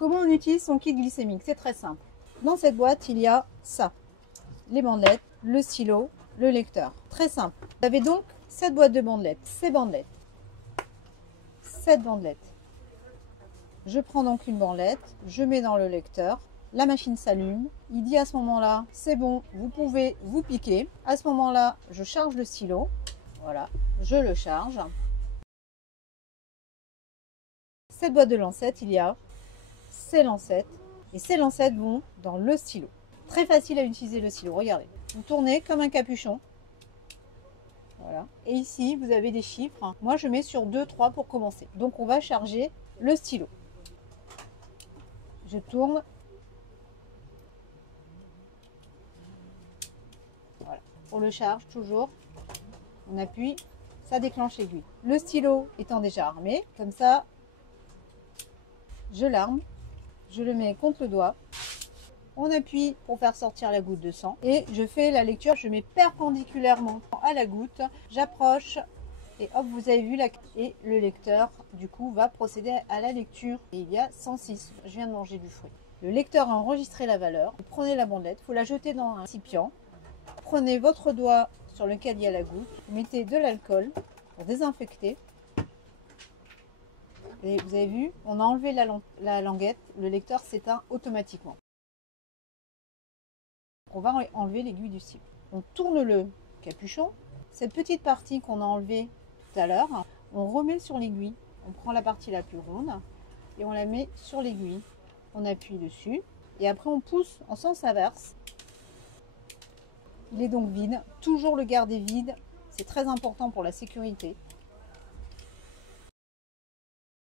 Comment on utilise son kit glycémique? C'est très simple. Dans cette boîte, il y a ça. Les bandelettes, le stylo, le lecteur. Très simple. Vous avez donc cette boîte de bandelettes, ces bandelettes, cette bandelette. Je prends donc une bandelette, je mets dans le lecteur, la machine s'allume, il dit à ce moment-là, c'est bon, vous pouvez vous piquer. À ce moment-là, je charge le stylo, voilà, je le charge. Cette boîte de lancettes, il y a ces lancettes, et ces lancettes vont dans le stylo. Très facile à utiliser le stylo, regardez. Vous tournez comme un capuchon. Voilà. Et ici, vous avez des chiffres. Moi, je mets sur 2, 3 pour commencer. Donc, on va charger le stylo. Je tourne. Voilà. On le charge toujours. On appuie. Ça déclenche l'aiguille. Le stylo étant déjà armé, comme ça, je l'arme. Je le mets contre le doigt. On appuie pour faire sortir la goutte de sang et je fais la lecture, je mets perpendiculairement à la goutte, j'approche et hop, vous avez vu et le lecteur du coup va procéder à la lecture. Et il y a 106, je viens de manger du fruit. Le lecteur a enregistré la valeur, vous prenez la bandelette, vous la jetez dans un récipient, prenez votre doigt sur lequel il y a la goutte, vous mettez de l'alcool pour désinfecter. Et vous avez vu, on a enlevé la languette, le lecteur s'éteint automatiquement. On va enlever l'aiguille du stylo. On tourne le capuchon. Cette petite partie qu'on a enlevée tout à l'heure, on remet sur l'aiguille. On prend la partie la plus ronde et on la met sur l'aiguille. On appuie dessus et après on pousse en sens inverse. Il est donc vide. Toujours le garder vide, c'est très important pour la sécurité.